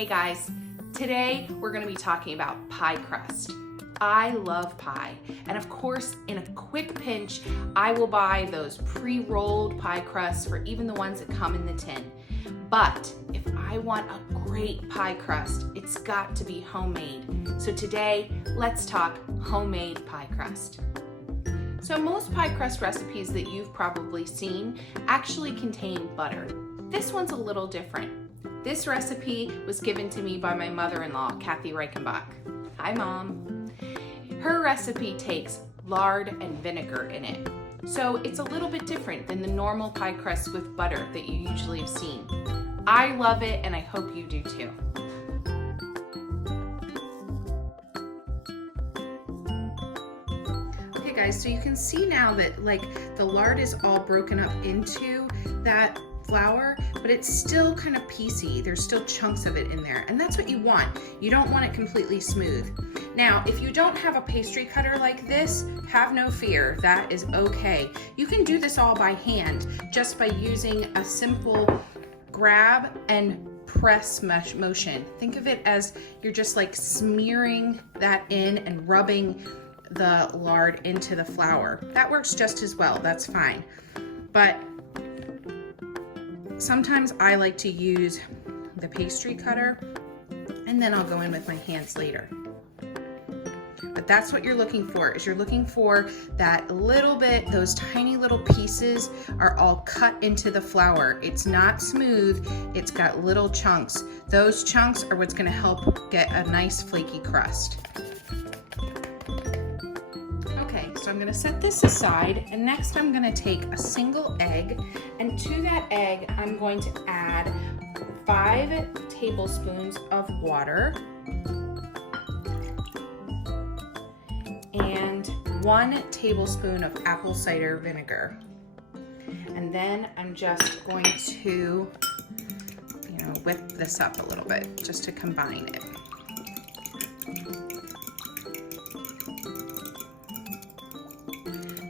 Hey guys, today we're going to be talking about pie crust. I love pie, and of course, in a quick pinch, I will buy those pre-rolled pie crusts for even the ones that come in the tin. But if I want a great pie crust, it's got to be homemade. So today, let's talk homemade pie crust. So most pie crust recipes that you've probably seen actually contain butter. This one's a little different. This recipe was given to me by my mother-in-law, Kathy Reichenbach. Hi, Mom. Her recipe takes lard and vinegar in it. So it's a little bit different than the normal pie crust with butter that you usually have seen. I love it, and I hope you do too. Okay guys, so you can see now that the lard is all broken up into that flour, but it's still kind of piecey. There's still chunks of it in there, and that's what you want. You don't want it completely smooth. Now, if you don't have a pastry cutter like this, have no fear, that is okay. You can do this all by hand, just by using a simple grab and press motion. Think of it as you're just like smearing that in and rubbing the lard into the flour. That works just as well, that's fine. But sometimes I like to use the pastry cutter, and then I'll go in with my hands later. But that's what you're looking for, is you're looking for that little bit, those tiny little pieces are all cut into the flour. It's not smooth, it's got little chunks. Those chunks are what's gonna help get a nice flaky crust. Okay, so I'm gonna set this aside, and next I'm gonna take a single egg, and to that egg I'm going to add 5 tablespoons of water and 1 tablespoon of apple cider vinegar. And then I'm just going to, whip this up a little bit just to combine it.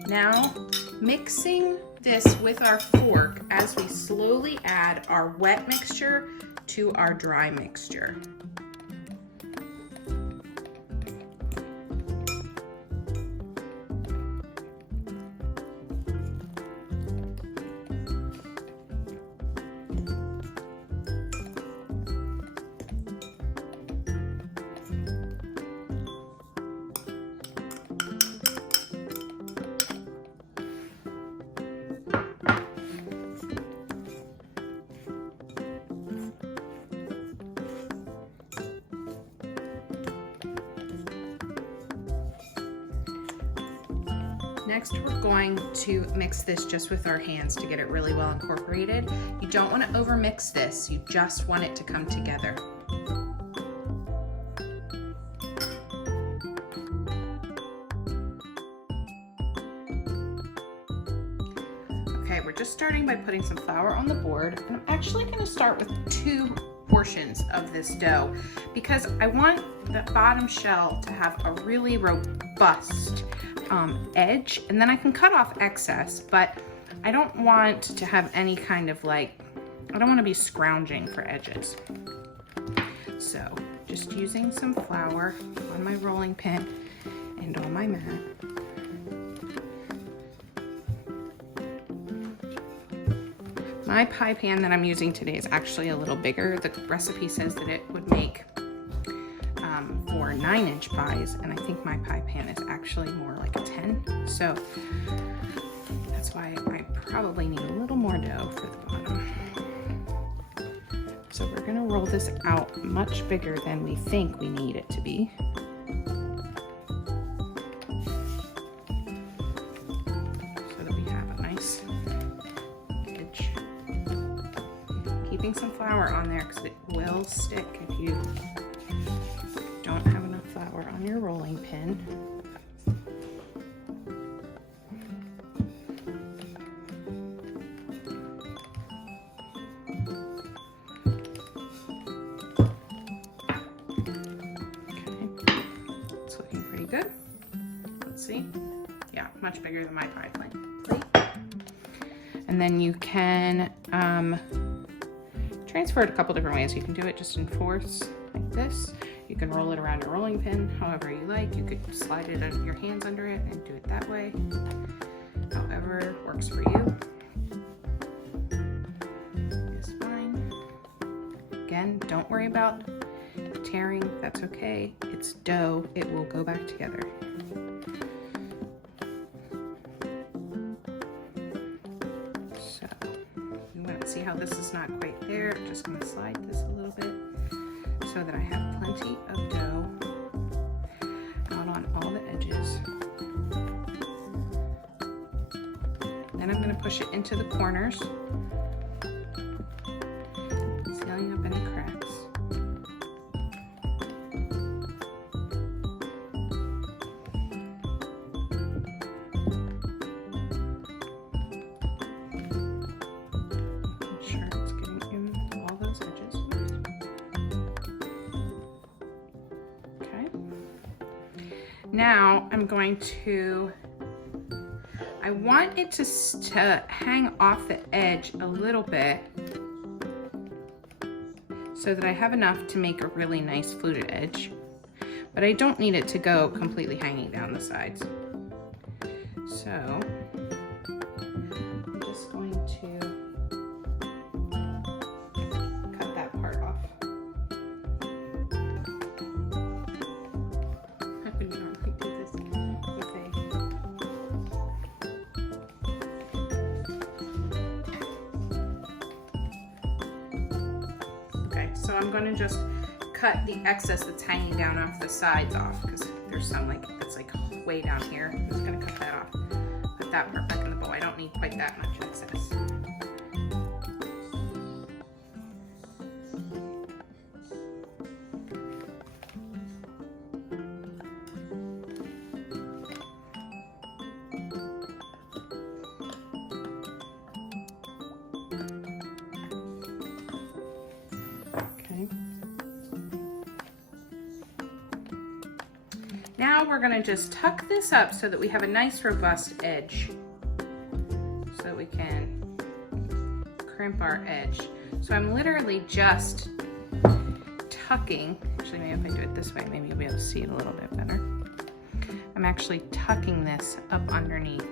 Now, mixing this with our fork as we slowly add our wet mixture to our dry mixture. Next, we're going to mix this just with our hands to get it really well incorporated. You don't want to overmix this, you just want it to come together. Okay, we're just starting by putting some flour on the board, and I'm actually going to start with 2 portions of this dough because I want the bottom shell to have a really robust edge, and then I can cut off excess, but I don't want to have any kind of I don't want to be scrounging for edges. So just using some flour on my rolling pin and on my mat. My pie pan that I'm using today is actually a little bigger. The recipe says that it would make for 9-inch pies, and I think my pie pan is actually more like a 10. So that's why I probably need a little more dough for the bottom. So we're gonna roll this out much bigger than we think we need it to be. So that we have a nice edge. Keeping some flour on there because it will stick if you don't have enough flour on your rolling pin. Okay, it's looking pretty good. Let's see. Yeah, much bigger than my pie plate. And then you can transfer it a couple different ways. You can do it just in fourths like this. You can roll it around your rolling pin however you like. You could slide it on your hands under it and do it that way. However works for you is fine. Again, don't worry about tearing, that's okay. It's dough, it will go back together. So, you want to see how this is not quite there. I'm just going to slide this a little bit so that I have plenty of dough out on all the edges. Then I'm going to push it into the corners, sealing up any cracks. Make sure it's getting in all those edges. Okay. Now I'm going to I want it to hang off the edge a little bit so that I have enough to make a really nice fluted edge, but I don't need it to go completely hanging down the sides. So I'm just going to cut that part off. I would normally do this with so I'm going to just cut the excess that's hanging down off the sides off, because there's some that's like way down here. I'm just going to cut that off. Put that part back in the bowl. I don't need quite that much excess. Now we're going to just tuck this up so that we have a nice robust edge, so that we can crimp our edge. So I'm literally just tucking, actually maybe if I do it this way, maybe you'll be able to see it a little bit better. I'm actually tucking this up underneath,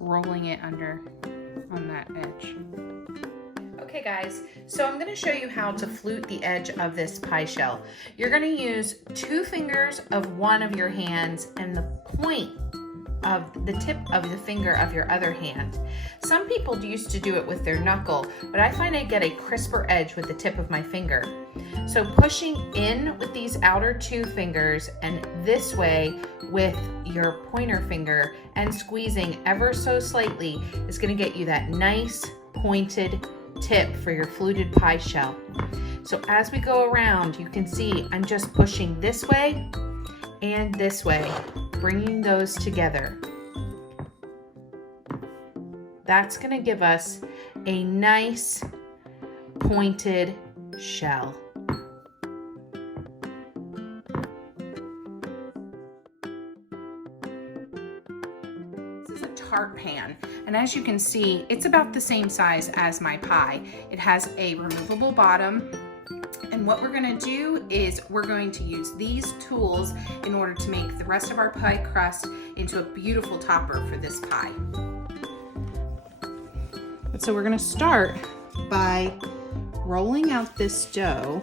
rolling it under on that edge. Okay guys, so I'm going to show you how to flute the edge of this pie shell. You're going to use 2 fingers of one of your hands and the point of the tip of the finger of your other hand. Some people used to do it with their knuckle, but I find I get a crisper edge with the tip of my finger. So pushing in with these outer 2 fingers and this way with your pointer finger and squeezing ever so slightly is going to get you that nice pointed tip for your fluted pie shell. So as we go around, you can see I'm just pushing this way and this way, bringing those together. That's going to give us a nice pointed shell. This is a tart pan, and as you can see, it's about the same size as my pie. It has a removable bottom, and what we're going to do is we're going to use these tools in order to make the rest of our pie crust into a beautiful topper for this pie. So we're going to start by rolling out this dough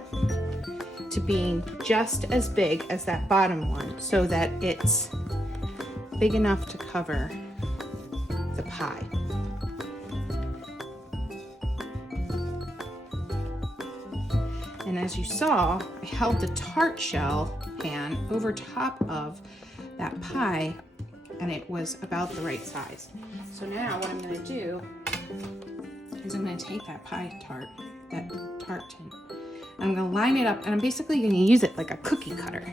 to being just as big as that bottom one so that it's big enough to cover the pie. And as you saw, I held the tart shell pan over top of that pie and it was about the right size. So now what I'm going to do is I'm going to take that tart tin, and I'm going to line it up, and I'm basically going to use it like a cookie cutter.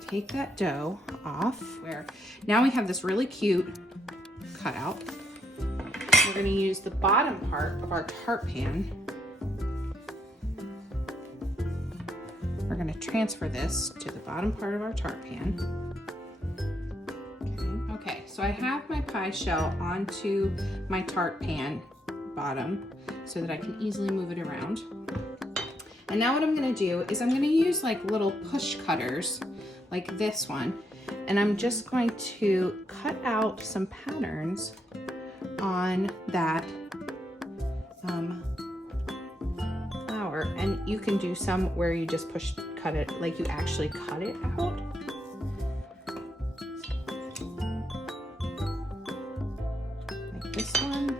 Take that dough off, where now we have this really cute cutout. We're going to use the bottom part of our tart pan. We're going to transfer this to the bottom part of our tart pan. Okay. So I have my pie shell onto my tart pan bottom so that I can easily move it around. And now what I'm gonna do is I'm gonna use like little push cutters like this one, and I'm just going to cut out some patterns on that flour. And you can do some where you just cut it, like you actually cut it out. Like this one.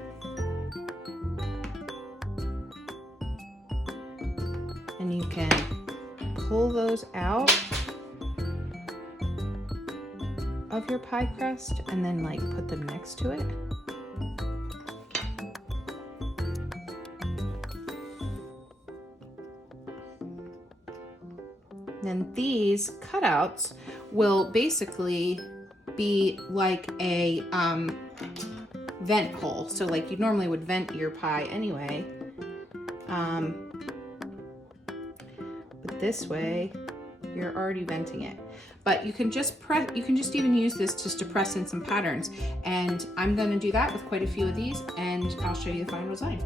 And you can pull those out of your pie crust and then like put them next to it. Then these cutouts will basically be like a vent hole. So like you normally would vent your pie anyway. But this way you're already venting it. But you can just even use this just to press in some patterns. And I'm gonna do that with quite a few of these, and I'll show you the final design.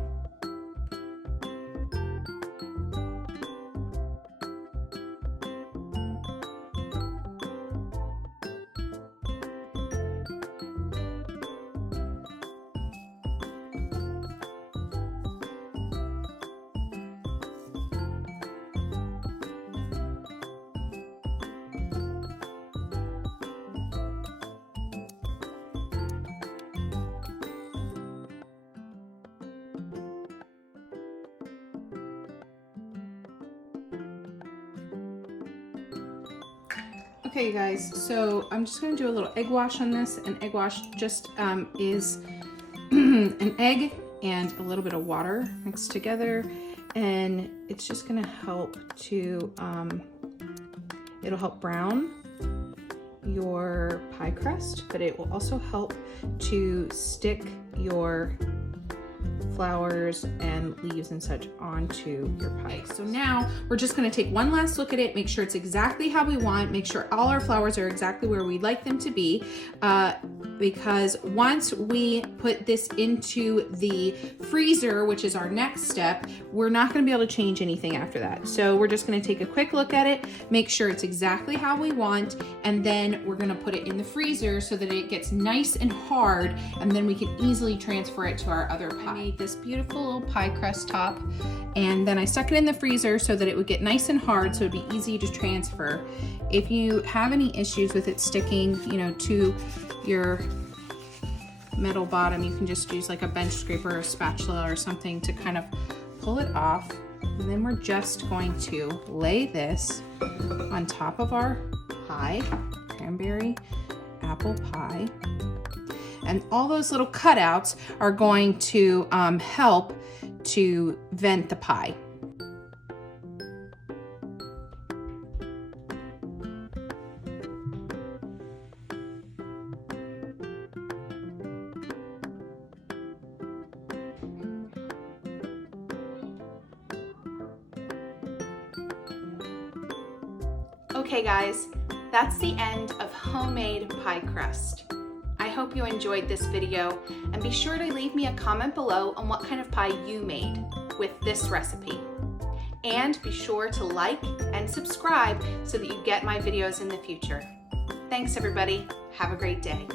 Okay guys, so I'm just gonna do a little egg wash on this, and egg wash just is an egg and a little bit of water mixed together, and it's just gonna help to, it'll help brown your pie crust, but it will also help to stick your flowers and leaves and such onto your pie. So now we're just going to take one last look at it, make sure it's exactly how we want, make sure all our flowers are exactly where we'd like them to be, because once we put this into the freezer, which is our next step, we're not going to be able to change anything after that. So we're just going to take a quick look at it, make sure it's exactly how we want, and then we're going to put it in the freezer so that it gets nice and hard, and then we can easily transfer it to our other pie. I made this beautiful little pie crust top, and then I stuck it in the freezer so that it would get nice and hard, so it'd be easy to transfer. If you have any issues with it sticking, to your metal bottom, you can just use like a bench scraper or a spatula or something to kind of pull it off. And then we're just going to lay this on top of our pie, cranberry apple pie. And all those little cutouts are going to help to vent the pie. Okay guys, that's the end of homemade pie crust. I hope you enjoyed this video, and be sure to leave me a comment below on what kind of pie you made with this recipe. And be sure to like and subscribe so that you get my videos in the future. Thanks everybody, have a great day.